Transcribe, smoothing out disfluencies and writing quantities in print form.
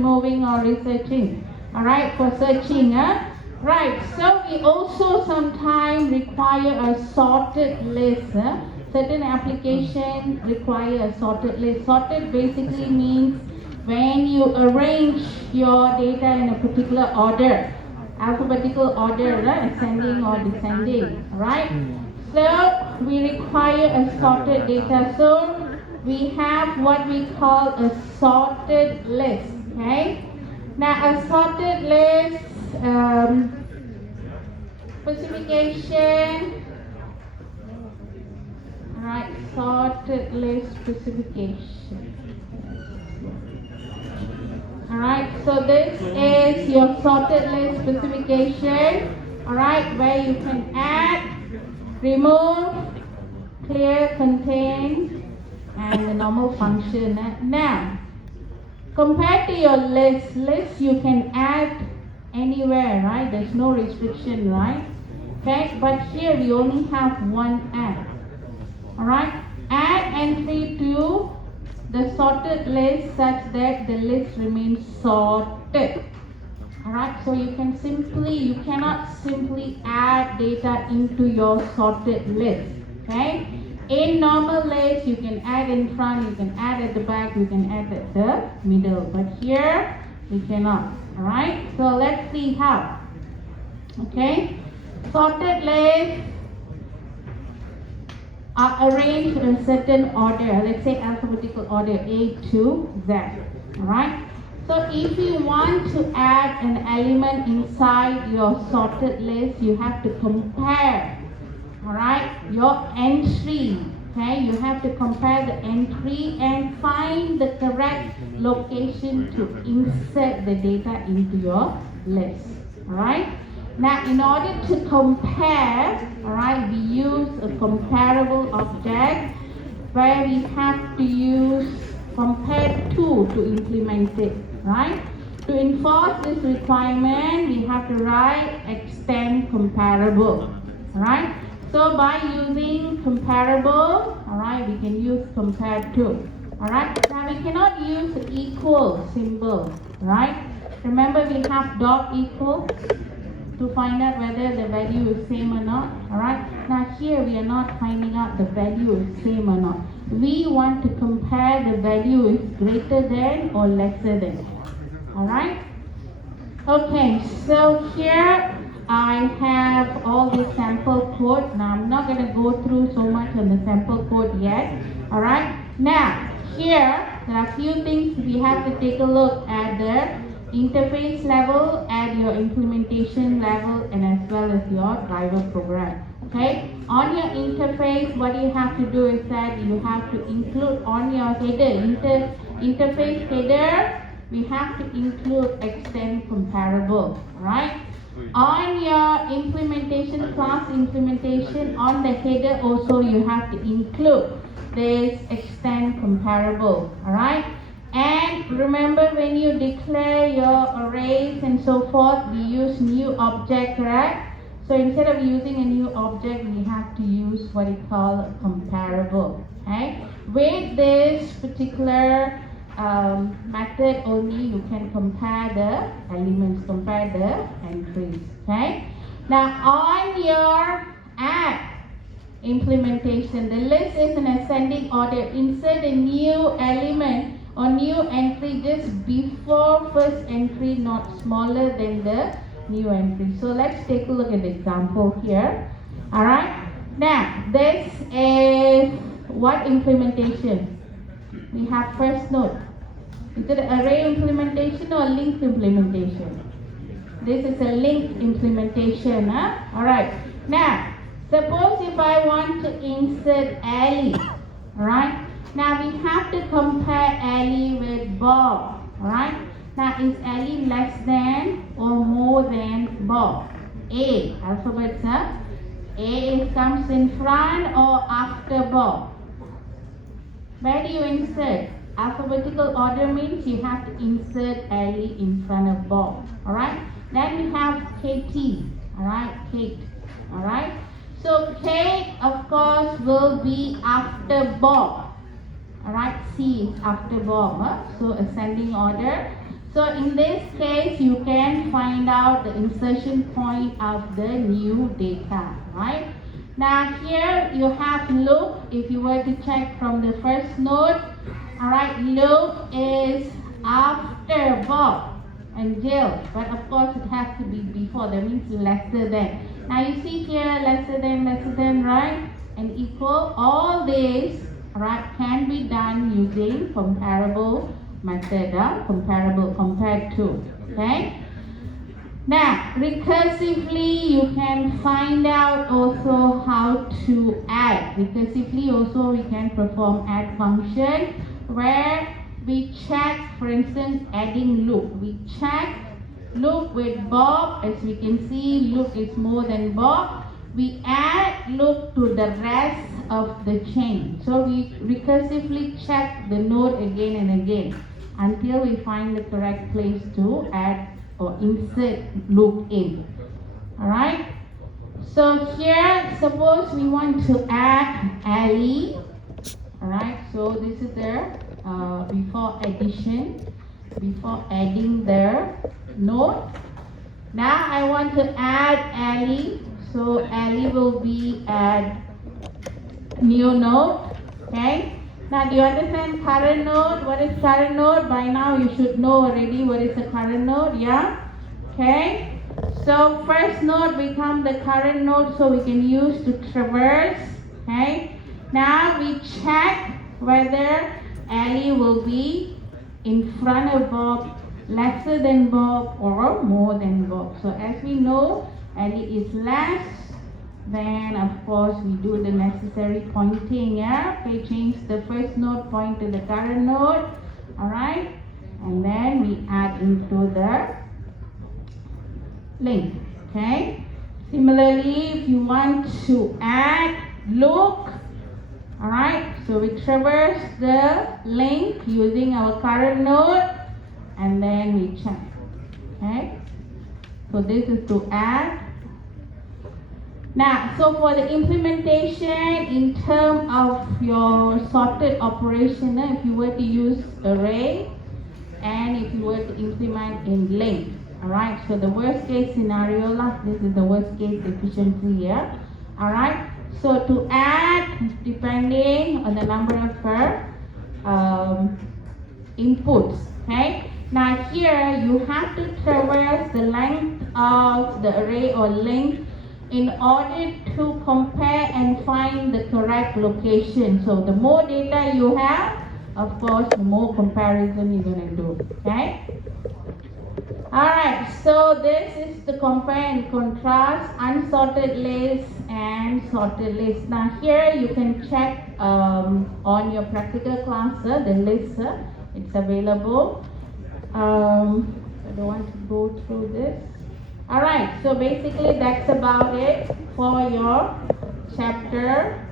removing or researching. All right, for searching. Right, so we also sometimes require a sorted list. Certain applications require a sorted list. Sorted basically means when you arrange your data in a particular order, alphabetical order, ascending or descending, right? So we require a sorted data. So we have what we call a sorted list, okay? Now a sorted list specification, right? Sorted list specification. Alright, so this is your sorted list specification, alright, where you can add, remove, clear, contain, and the normal function. Now, compared to your list you can add anywhere, right? There's no restriction, right? Okay, but here we only have one add. Alright, add entry to the sorted list such that the list remains sorted. Alright, so you cannot simply add data into your sorted list. Okay? In normal list, you can add in front, you can add at the back, you can add at the middle. But here, we cannot. Alright, so let's see how. Okay? Sorted lists are arranged in a certain order, let's say alphabetical order A to Z. Alright? So if you want to add an element inside your sorted list, you have to compare, alright, your entry. Okay, you have to compare the entry and find the correct location to insert the data into your list. Alright? Now, in order to compare, alright, we use a comparable object where we have to use compare to implement it, right? To enforce this requirement, we have to write extend comparable, alright? So by using comparable, alright, we can use compare to, alright? Now we cannot use the equal symbol, right? Remember we have dot equal to find out whether the value is same or not. Alright, now here we are not finding out the value is same or not. We want to compare the value is greater than or lesser than. Alright, okay, so here I have all the sample code. Now I'm not going to go through so much on the sample code yet. Alright, now here there are a few things we have to take a look at the interface level, at your implementation level, and as well as your driver program. Okay, on your interface, what you have to do is that you have to include on your header, interface header, we have to include extend comparable, right? On your implementation, class implementation, on the header also you have to include this extend comparable, alright? And remember, when you declare your arrays and so forth, we use new object, correct? So instead of using a new object, we have to use what we call a comparable. Okay? With this particular method only, you can compare the elements, compare the entries. Okay? Now on your add implementation, the list is in ascending order. Insert a new element or new entry just before first entry, not smaller than the new entry. So let's take a look at the example here. Alright, now this is what implementation? We have first node. Is it an array implementation or linked implementation? This is a linked implementation. Alright, now suppose if I want to insert Ali, alright? Now we have to compare Ali with Bob, alright? Now is Ali less than or more than Bob? A, alphabets, A comes in front or after Bob? Where do you insert? Alphabetical order means you have to insert Ali in front of Bob, alright? Then we have KT, alright, Kate, alright? So Kate, of course, will be after Bob. Alright, C is after Bob, so ascending order. So in this case, you can find out the insertion point of the new data, right? Now here you have loop. If you were to check from the first node, alright, loop is after Bob and Jill, but of course it has to be before, that means lesser than. Now you see here lesser than, right? And equal. All these, right, can be done using comparable method, comparable compared to, okay? Now, recursively, you can find out also how to add. Recursively also we can perform add function where we check, for instance, adding loop. We check loop with Bob. As we can see, loop is more than Bob. We add loop to the rest of the chain. So we recursively check the node again and again until we find the correct place to add or insert loop in. Alright? So here, suppose we want to add Ali. Alright, so this is there before addition, before adding the node. Now I want to add Ali. So Ali will be add new node. Okay? Now, do you understand current node? What is current node? By now, you should know already what is the current node, yeah? Okay? So, first node become the current node, so we can use to traverse, okay? Now, we check whether Ali will be in front of Bob, lesser than Bob, or more than Bob. So, as we know, Ali is less. Then of course we do the necessary pointing, yeah? Okay, change the first node, point to the current node, alright? And then we add into the link, okay? Similarly, if you want to add loop, alright? So we traverse the link using our current node and then we check, okay? So this is to add. Now, so for the implementation in terms of your sorted operation, if you were to use array and if you were to implement in link, alright, so the worst case scenario, this is the worst case efficiency here, alright, so to add depending on the number of inputs, okay. Now here you have to traverse the length of the array or link in order to compare and find the correct location. So the more data you have, of course, the more comparison you're going to do, okay? Alright, so this is the compare and contrast, unsorted list and sorted list. Now here you can check on your practical class, the list, it's available. I don't want to go through this. Alright, so basically that's about it for your chapter